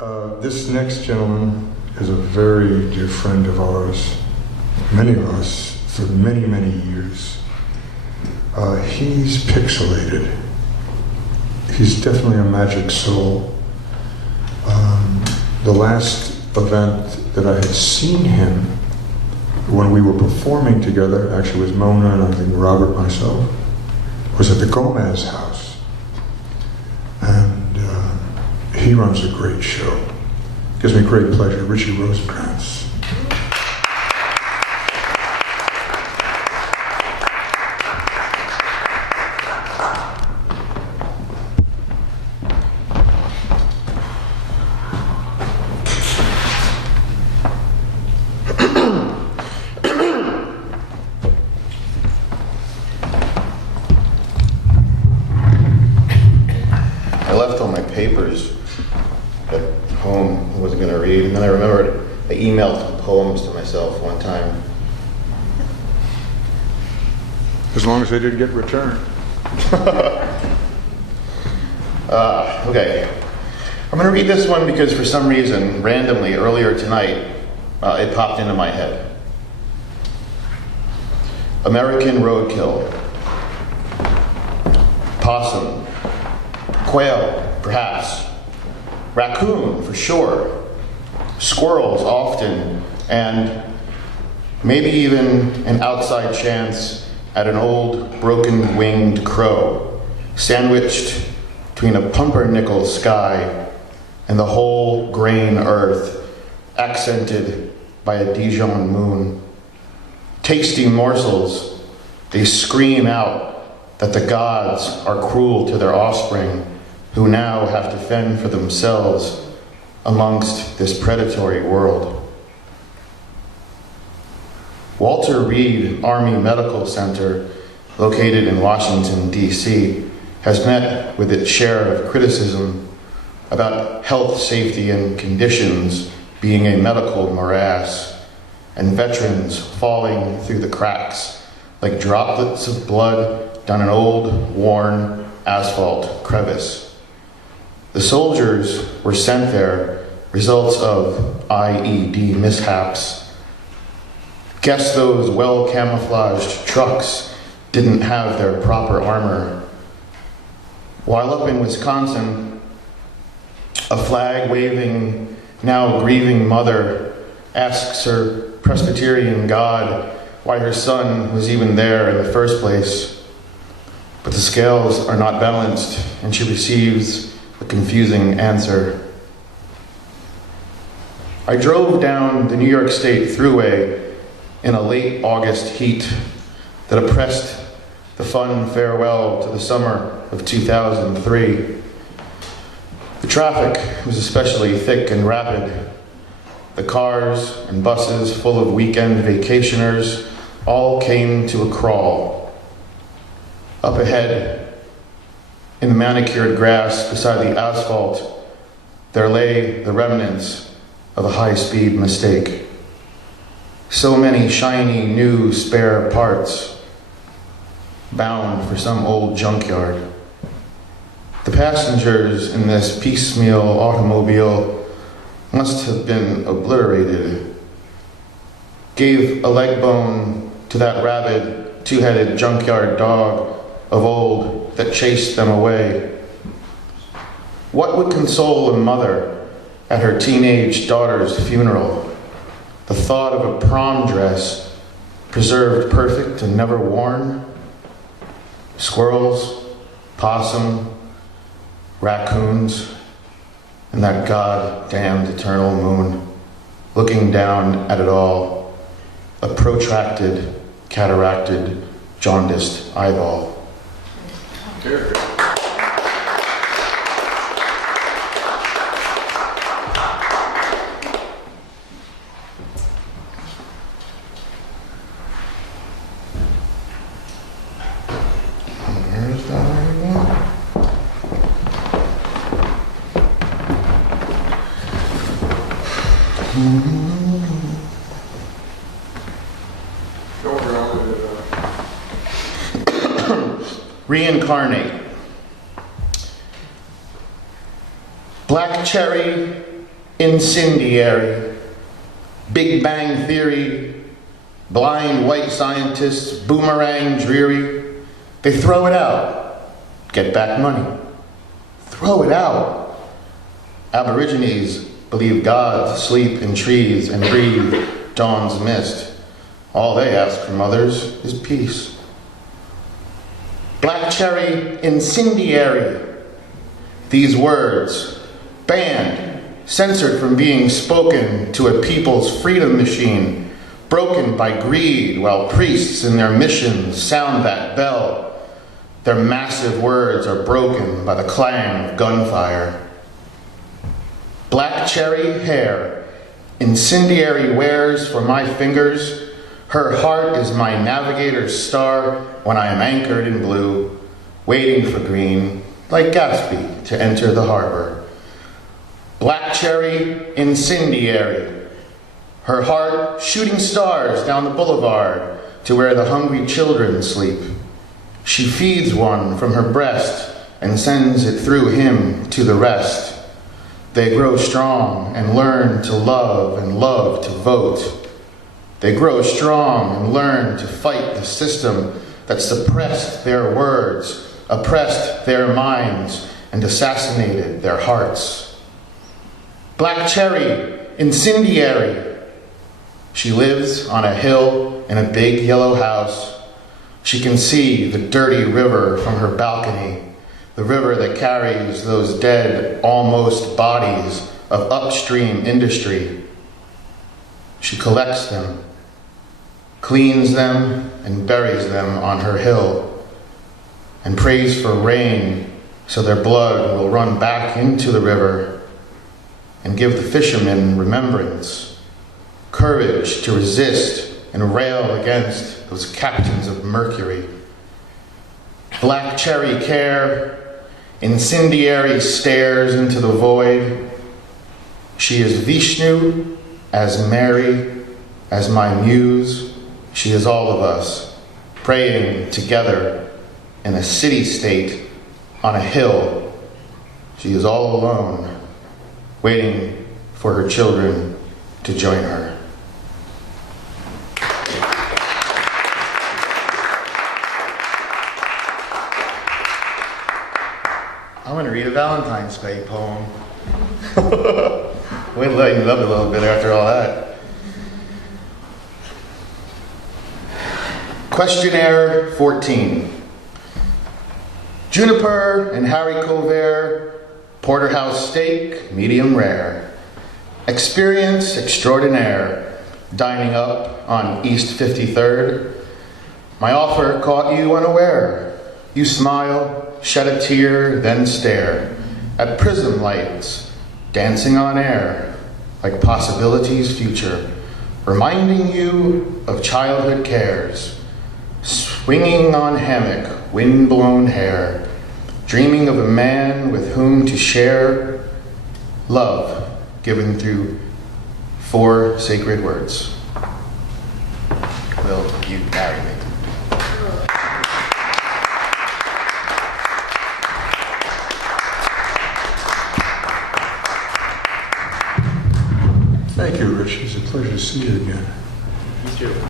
This next gentleman is a very dear friend of ours, many of us, for many, many years. He's pixelated. He's definitely a magic soul. The last event that I had seen him, when we were performing together, actually was Mona and I think Robert, myself, was at the Gomez house. And he runs a great show. Gives me great pleasure, Richie Rosencrans. I left all my papers at home. I wasn't going to read, and then I remembered I emailed some poems to myself one time. As long as they didn't get returned. Okay. I'm going to read this one because for some reason, randomly, earlier tonight, it popped into my head. American roadkill. Possum. Quail, perhaps. Raccoon, for sure. Squirrels, often. And maybe even an outside chance at an old, broken-winged crow, sandwiched between a pumpernickel sky and the whole grain earth, accented by a Dijon moon. Tasty morsels, they scream out that the gods are cruel to their offspring, who now have to fend for themselves amongst this predatory world. Walter Reed Army Medical Center, located in Washington, D.C., has met with its share of criticism about health, safety, and conditions being a medical morass, and veterans falling through the cracks like droplets of blood down an old, worn asphalt crevice. The soldiers were sent there, results of IED mishaps. Guess those well-camouflaged trucks didn't have their proper armor. While up in Wisconsin, a flag-waving, now grieving mother asks her Presbyterian God why her son was even there in the first place. But the scales are not balanced, and she receives a confusing answer. I drove down the New York State Thruway in a late August heat that oppressed the fun farewell to the summer of 2003. The traffic was especially thick and rapid. The cars and buses full of weekend vacationers all came to a crawl. Up ahead, in the manicured grass beside the asphalt, there lay the remnants of a high-speed mistake. So many shiny new spare parts, bound for some old junkyard. The passengers in this piecemeal automobile must have been obliterated. Gave a leg bone to that rabid, two-headed junkyard dog of old that chased them away. What would console a mother at her teenage daughter's funeral? The thought of a prom dress, preserved perfect and never worn? Squirrels, possum, raccoons, and that god-damned eternal moon, looking down at it all, a protracted, cataracted, jaundiced eyeball. Reincarnate. Black cherry, incendiary, Big Bang Theory, blind white scientists, boomerang dreary. They throw it out, get back money. Throw it out. Aborigines believe gods sleep in trees and breathe dawn's mist. All they ask from others is peace. Black cherry incendiary. These words, banned, censored from being spoken to a people's freedom machine, broken by greed while priests in their missions sound that bell. Their massive words are broken by the clang of gunfire. Black cherry hair, incendiary wears for my fingers. Her heart is my navigator's star when I am anchored in blue, waiting for green, like Gatsby, to enter the harbor. Black cherry incendiary. Her heart shooting stars down the boulevard to where the hungry children sleep. She feeds one from her breast and sends it through him to the rest. They grow strong and learn to love and love to vote. They grow strong and learn to fight the system that suppressed their words, oppressed their minds, and assassinated their hearts. Black cherry, incendiary. She lives on a hill in a big yellow house. She can see the dirty river from her balcony, the river that carries those dead, almost bodies of upstream industry. She collects them, cleans them, and buries them on her hill, and prays for rain so their blood will run back into the river and give the fishermen remembrance, courage to resist and rail against those captains of mercury. Black cherry care, incendiary stares into the void. She is Vishnu, as Mary, as my muse. She is all of us, praying together in a city-state on a hill. She is all alone, waiting for her children to join her. I'm going to read a Valentine's Day poem. We lightened up a little bit after all that. Questionnaire 14. Juniper and haricot vert, porterhouse steak, medium rare. Experience extraordinaire, dining up on East 53rd. My offer caught you unaware. You smile, shed a tear, then stare at prism lights dancing on air like possibilities future, reminding you of childhood cares. Swinging on hammock, wind-blown hair, dreaming of a man with whom to share love given through 4 sacred words. Will you marry me? Thank you, Rich. It's a pleasure to see you again. You too.